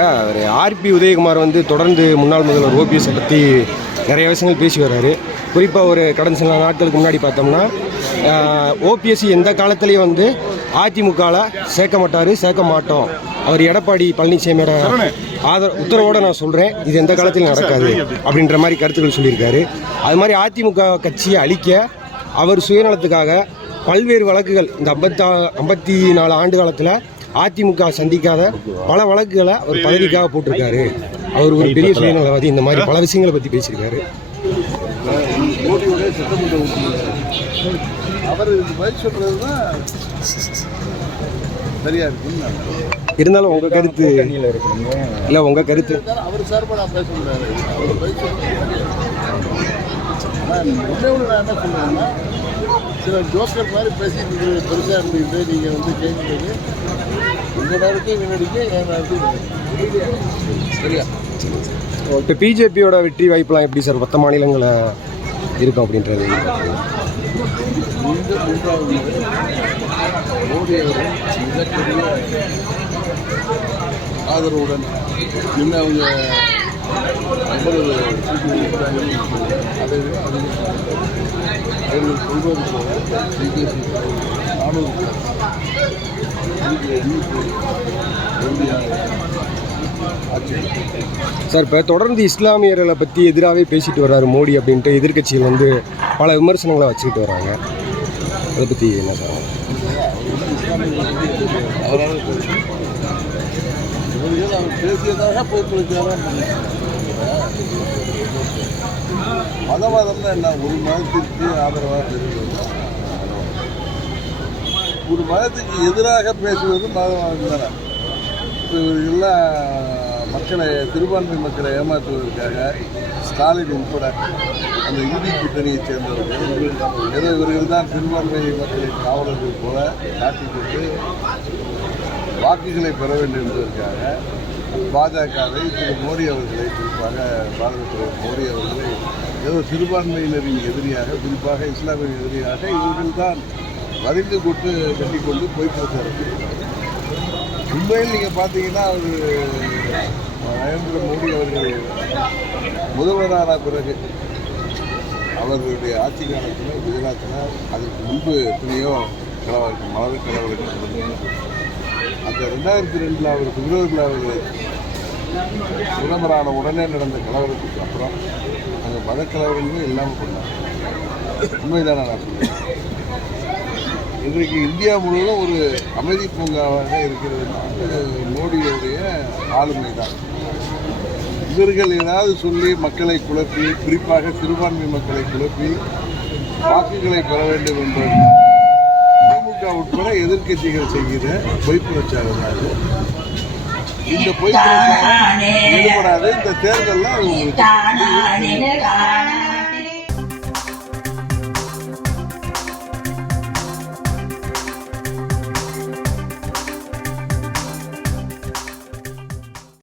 RB Udhayakumar வந்து தொடர்ந்து முன்னாள் முதல்வர் ஓபிஎஸ் பற்றி நிறைய விஷயங்கள் பேசி வர்றாரு. குறிப்பாக ஒரு கடந்த சில நாட்களுக்கு முன்னாடி பார்த்தோம்னா ஓபிஎஸ் எந்த காலத்துலேயும் வந்து அதிமுகவில் சேர்க்க மாட்டார், சேர்க்க மாட்டோம், அவர் எடப்பாடி பழனிசாமியோட உத்தரவோடு நான் சொல்கிறேன், இது எந்த காலத்திலும் நடக்காது அப்படின்ற மாதிரி கருத்துக்கள் சொல்லியிருக்காரு. அது மாதிரி அதிமுக கட்சியை அழிக்க அவர் சுயநலத்துக்காக பல்வேறு வழக்குகள் இந்த 54 ஆண்டு காலத்தில் அதிமுக சந்திக்காத பல வழக்குகளை அவர் பதவிக்காக போட்டிருக்காரு. அவர் ஒரு பெரிய சுயநலவாதி. இந்த மாதிரி பல விஷயங்களை பற்றி பேசியிருக்காரு. இருந்தாலும் உங்க கருத்து இல்லை, உங்க கருத்து அவர் சார்பாக நான் பேச முடியாது. என்ன சொல்றேன்னா, சில ஜோக்கர் மாதிரி பேசிட்டு பெருசாக இருந்துக்கிட்டு நீங்கள் வந்து கேட்குறது உங்கள் நேரத்தை வீணடிக்க என் நேரத்தை சரியா? இப்போ பிஜேபியோட வெற்றி வாய்ப்பெலாம் எப்படி சார் 10 மாநிலங்களில் இருக்கும் அப்படின்றது? இந்த 3வது மோடி அவர்கள் மிகப்பெரிய ஆதரவுடன் இன்னும் அவங்க எவ்வளவு அதை விட அதிகம் அவர்கள் சொல்வது போல பிஜேபி 400 சார், இப்போ தொடர்ந்து இஸ்லாமியர்களை பற்றி எதிராகவே பேசிட்டு வர்றாரு மோடி அப்படின்ட்டு எதிர்கட்சிகள் வந்து பல விமர்சனங்களை வச்சுக்கிட்டு வர்றாங்க. அதை பற்றி என்ன சார்? அவரால் அவர் பேசியதாக போய்ப்பிடிச்சாதான் மதவாதம்னா என்ன? ஒரு மதத்திற்கு ஆதரவாக பேசுவது, ஒரு மதத்துக்கு எதிராக பேசுவது மதவாதம் தானே. இப்போ இவர்கள்லாம் மக்களை, சிறுபான்மை மக்களை ஏமாற்றுவதற்காக ஸ்டாலின் உட்பட அந்த இந்தி கூட்டணியைச் சேர்ந்தவர்கள் இவர்கள் தான் சிறுபான்மை மக்களின் காவலர்கள் போல காட்டிக்கொண்டு வாக்குகளை பெற வேண்டும் என்பதற்காக பாஜகவை திரு மோடி அவர்களை, குறிப்பாக பாரத பிரதமர் மோடி அவர்களை ஏதோ சிறுபான்மையினரின் எதிரியாக, குறிப்பாக இஸ்லாமிய எதிரியாக இவர்கள் தான் வரிந்து கொண்டு கட்டிக்கொண்டு போய்ப்பிருக்கிறார். உண்மையில் நீங்கள் பார்த்தீங்கன்னா அவர் நரேந்திர மோடி அவர்கள் முதல்வரான பிறகு அவர்களுடைய ஆட்சி காலத்தில் குஜராத்தில் அதுக்கு முன்பு எத்தனையோ கலவரம், மத கலவரங்கள் நடந்தது. அந்த 2002 அவர் பிப்ரவரியில் அவர் பிரதமரான உடனே நடந்த கலவரத்துக்கு அப்புறம் அங்கே மத கலவரங்களும் இல்லாமல் பண்ணாங்க. உண்மைதானே நான் சொல்லுவேன். இன்றைக்கு இந்தியா முழுவதும் ஒரு அமைதி பூங்காவாக இருக்கிறதுனா மோடியுடைய ஆளுமை தான். இவர்கள் ஏதாவது சொல்லி மக்களை குழப்பி, குறிப்பாக சிறுபான்மை மக்களை குழப்பி வாக்குகளை பெற வேண்டும் என்பது திமுக உட்பட எதிர்கட்சிகள் செய்கிற பொய் பிரச்சாரம் தான். இந்த பொய் பிரச்சாரம் ஈடுபடாது. இந்த தேர்தலில் அது உங்களுக்கு